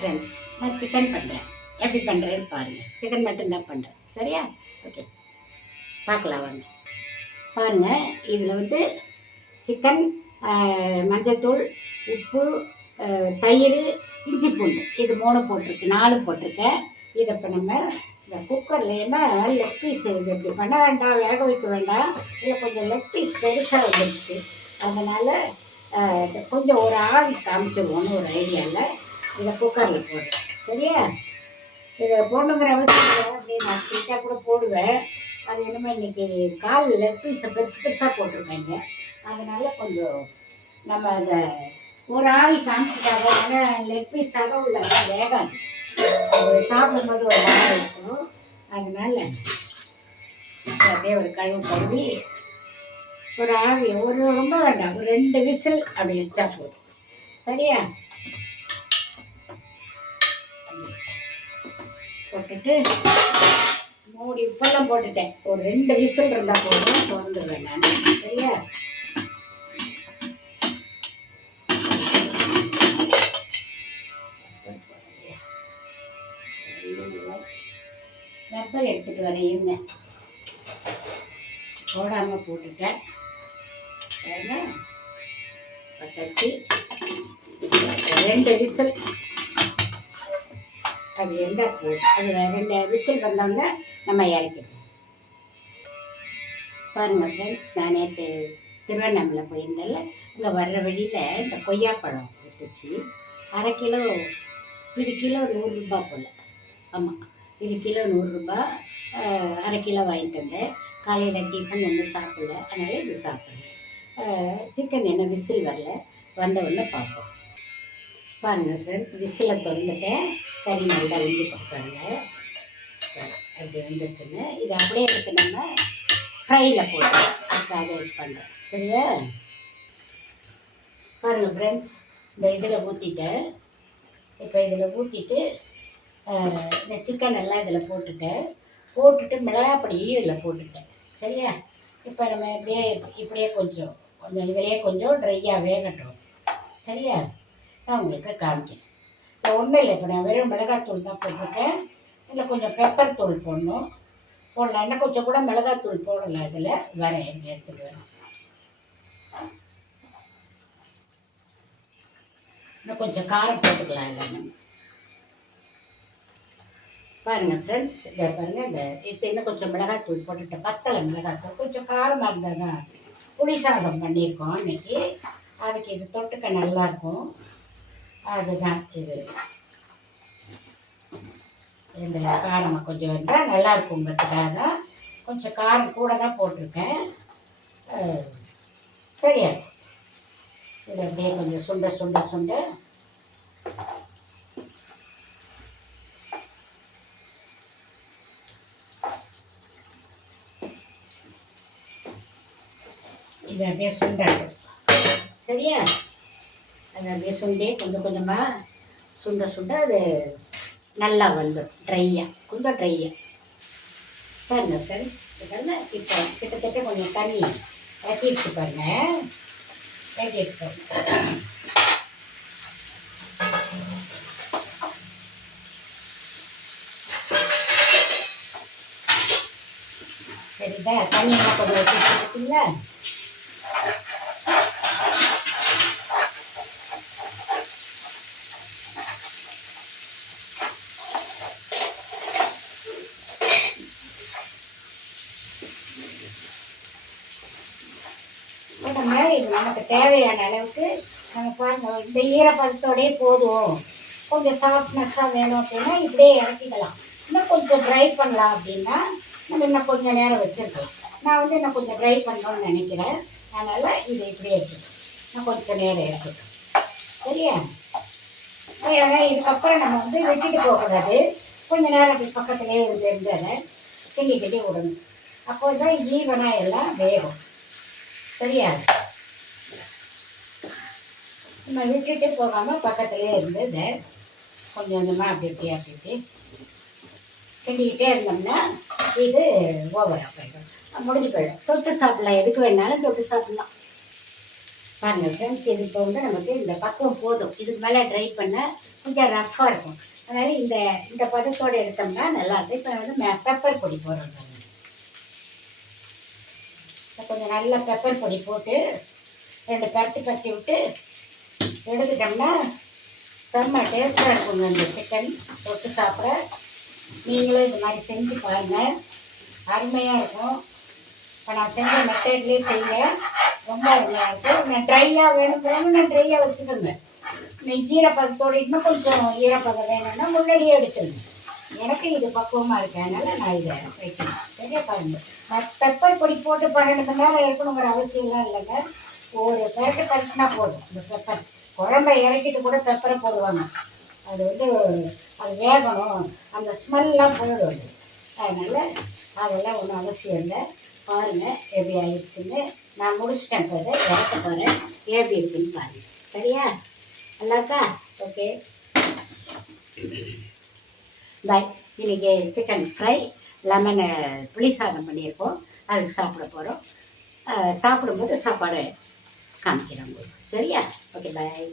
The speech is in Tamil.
ஃப்ரெண்ட்ஸ், நான் சிக்கன் பண்ணுறேன். எப்படி பண்ணுறேன்னு பாருங்கள். சிக்கன் மட்டும்தான் பண்ணுறேன், சரியா? ஓகே, பார்க்கலாம் வாங்க. பாருங்கள், இதில் வந்து சிக்கன், மஞ்சத்தூள், உப்பு, தயிர், இஞ்சி பூண்டு இது 3 போட்டிருக்கு, 4 போட்டிருக்கேன். இதை இப்போ நம்ம இந்த குக்கரில் ஏன்னா லெக் பீஸ் இது இப்படி பண்ண வேண்டாம், வேக வைக்க வேண்டாம். இல்லை கொஞ்சம் லெக் பீஸ் பெருசாக வந்துடுச்சு, அதனால் கொஞ்சம் ஒரு ஆவி காமிச்சிடுவோன்னு ஒரு ஐடியாவில் இதை குக்கரில் போடுறேன், சரியா? இதை போடணுங்கிற அவசியம் இல்லை, அப்படியே நான் ஸ்வீட்டாக கூட போடுவேன். அது என்னமோ இன்றைக்கி கால் லெக் பீஸை பெருசு பெருசாக போட்டிருக்காங்க, அதனால் கொஞ்சம் நம்ம அதை ஒரு ஆவி காமிச்சிட்டாங்க. ஏன்னா லெக் பீஸ் உள்ள வேகாது, அது சாப்பிடும்போது ஒரு மாதிரி இருக்கும். அதனால் அப்படியே ஒரு கழுவி ஒரு ஆவி ஒரு ரொம்ப வேண்டாம், ஒரு 2 விசில் அப்படி வச்சா போதும், சரியா? போட்டுட்டு மூடி உப்பெல்லாம் போட்டுட்டேன். ஒரு 2 விசில் இருந்தால் போதும், திறந்துடுவேன் நான், சரியா? ரப்பர் எடுத்துகிட்டு வரேன், இருங்க. போடாமல் போட்டுட்டேன், பட்டாச்சு. 2 விசில் அப்படி இருந்தால் போதும். அது 2 விசில் வந்தோடனே நம்ம இறக்கிடுவோம். பாருங்கள் ஃப்ரெண்ட்ஸ், நான் நேற்று திருவண்ணாமலை போயிருந்தேன்ல, இங்கே வர்ற வழியில் இந்த கொய்யாப்பழம் விற்றுச்சு. 1/2 கிலோ, இது கிலோ 100 ரூபா போல். ஆமாம், இது கிலோ 100 ரூபா. 1/2 கிலோ வாங்கிட்டு வந்தேன். காலையில் டிஃபன் ஒன்றும் சாப்பிடல, அதனால் இது சாப்பிட்றேன். சிக்கன் என்ன விசில் வரல, வந்த உடனே பார்ப்போம். பாருங்கள் ஃப்ரெண்ட்ஸ், விசிலை திறந்துட்டேன். கறி நல்லா வெந்துச்சு பாருங்கள், அப்படி வந்துருக்குன்னு. இதை அப்படியே எடுத்து நம்ம ஃப்ரையில் போட்டு அதுக்காக இது பண்ணுறேன், சரியா? பாருங்கள் ஃப்ரெண்ட்ஸ், இந்த இதில் ஊற்றிட்டேன். இப்போ இதில் ஊற்றிட்டு இந்த சிக்கன் எல்லாம் இதில் போட்டுட்டு மிளகாப்பொடியும் இதில் போட்டுட்டேன், சரியா? இப்போ நம்ம இப்படியே கொஞ்சம் இதிலே கொஞ்சம் ட்ரையாக வேகட்டும், சரியா? நான் உங்களுக்கு காமிக்கிறேன். இப்போ ஒன்றும் இல்லை, இப்போ நான் வெறும் மிளகாத்தூள் தான் போட்டிருக்கேன். இதில் கொஞ்சம் பெப்பர் தூள் போடலாம், இன்னும் கொஞ்சம் கூட மிளகாத்தூள் போடலாம். இதில் வரேன், எங்கே எடுத்துகிட்டு வரேன். இன்னும் கொஞ்சம் காரம் போட்டுக்கலாம் இல்லை நம்ம. பாருங்கள் ஃப்ரெண்ட்ஸ், இதை பாருங்கள், இது இன்னும் கொஞ்சம் மிளகாத்தூள் போட்டுட்டேன். பத்தலை மிளகாத்தூள், கொஞ்சம் காரமாக இருந்தால் தான். புளி சாதம் பண்ணியிருக்கோம் இன்றைக்கி, அதுக்கு இது தொட்டுக்க நல்லாயிருக்கும். அதுதான் இது, இந்த காரமாக கொஞ்சம் இருந்தால் நல்லாயிருக்குங்கிறதுக்காக தான் கொஞ்சம் காரம் கூட தான் போட்டிருக்கேன், சரியா? இது அப்படியே கொஞ்சம் சுண்ட இதை அப்படியே சுண்டட்டும், சரியா? அதை அப்படியே சுண்டி கொஞ்சம் கொஞ்சமாக சுண்ட அது நல்லா வந்துடும், கொஞ்சம் ட்ரையாக. பாருங்கள் ஃப்ரெண்ட்ஸ், இதெல்லாம் இப்போ கிட்டத்தட்ட கொஞ்சம் தண்ணி ஊற்றிட்டு பாருங்கள், ஊற்றிட்டு பாருங்கள். சரிதா? தண்ணியெல்லாம் கொஞ்சம் வச்சுருக்கீங்களா? இது நமக்கு தேவையான அளவுக்கு நம்ம பாருங்கள், இந்த ஈரப்பதத்தோடய போதும். கொஞ்சம் சாஃப்ட்னஸ்ஸாக வேணும் அப்படின்னா இப்படியே இறக்கிக்கலாம். இன்னும் கொஞ்சம் ட்ரை பண்ணலாம் அப்படின்னா நம்ம இன்னும் கொஞ்சம் நேரம் வச்சுருக்கலாம். நான் வந்து இன்னும் கொஞ்சம் ட்ரை பண்ணணும்னு நினைக்கிறேன், அதனால் இதை இப்படியே எடுத்துக்கலாம். இன்னும் கொஞ்சம் நேரம் எடுத்துக்கலாம், சரியா? ஏன்னா இதுக்கப்புறம் நம்ம வந்து விட்டுட்டு போகக்கூடாது. கொஞ்சம் நேரம் அப்படி பக்கத்துலேயே இருந்து அதை கிண்டி விடணும். அப்போ தான் ஈவனாக எல்லாம் வேகும், சரியா? நம்ம விட்டுட்டு போகாமல் பக்கத்துலேயே இருந்து இதை கொஞ்சம் கொஞ்சமாக அப்படி கிண்டிக்கிட்டே இருந்தோம்னா இது ஓவராக போயிடும், முடிஞ்சு போயிடும். தொட்டு சாப்பிட்லாம், எதுக்கு வேணாலும் தொட்டு சாப்பிட்லாம். பாருங்கள் ஃப்ரெண்ட்ஸ், இது இப்போ வந்து நமக்கு இந்த பக்குவம் போதும். இதுக்கு மேலே ட்ரை பண்ண கொஞ்சம் ரஃப்பாக இருக்கும். அதனால் இந்த இந்த பதத்தோடு எடுத்தோம்னா நல்லாயிருக்கும். இப்போ வந்து பெப்பர் பொடி போடுறோம். கொஞ்சம் நல்ல பெப்பர் பொடி போட்டு 2 பரட்டி பரட்டி விட்டு எடுத்துட்டோம்னா செம்ம டேஸ்ட்டாக இருக்குங்க இந்த சிக்கன் தொட்டு சாப்பிட. நீங்களும் இது மாதிரி செஞ்சு பாருங்கள், அருமையாக இருக்கும். இப்போ நான் செஞ்ச மெத்தட்லேயே செய்ய ரொம்ப அருமையாக இருக்கும். நான் ட்ரையாக வேணுங்கிறவங்க நான் ட்ரையாக வச்சுக்கோங்க. நீங்கள் ஈரப்பதத்தோடு இன்னும் கொஞ்சம் ஈரப்பதம் வேணும்னா முன்னாடியே எடுத்துருங்க. எனக்கு இது பக்குவமாக இருக்கு, அதனால் நான் இதை வைக்கிறேன். சரியா பாருங்கள். நான் பெப்பர் பொடி போட்டு 12 மணி நேரம் இருக்கணுங்கிற அவசியம்லாம் இல்லைங்க. ஒரு பெரட்டு பறிச்சுனா போதும். இந்த பெப்பர் குழம்பை இறக்கிட்டு கூட பெப்பரை போடுவாங்க. அது வந்து அது வேகணும், அந்த ஸ்மெல்லாம் போயிடும். அதனால் அதெல்லாம் ஒன்றும் அவசியம் இல்லை. பாருங்கள் எப்படி ஆயிடுச்சுன்னு. நான் முடிச்சிட்டேன். இப்போ இதை இறக்க போகிறேன். எப்படி இருக்குன்னு பாருங்கள். சரியா? நல்லா இருக்கா? Okay bye. இன்றைக்கி சிக்கன் ஃப்ரை லெமன் புளி சாதம் பண்ணியிருக்கோம். அதுக்கு சாப்பிட போகிறோம். சாப்பிடும்போது சாப்பாடு காமிக்கிறேன் உங்களுக்கு. சரியா? Okay bye.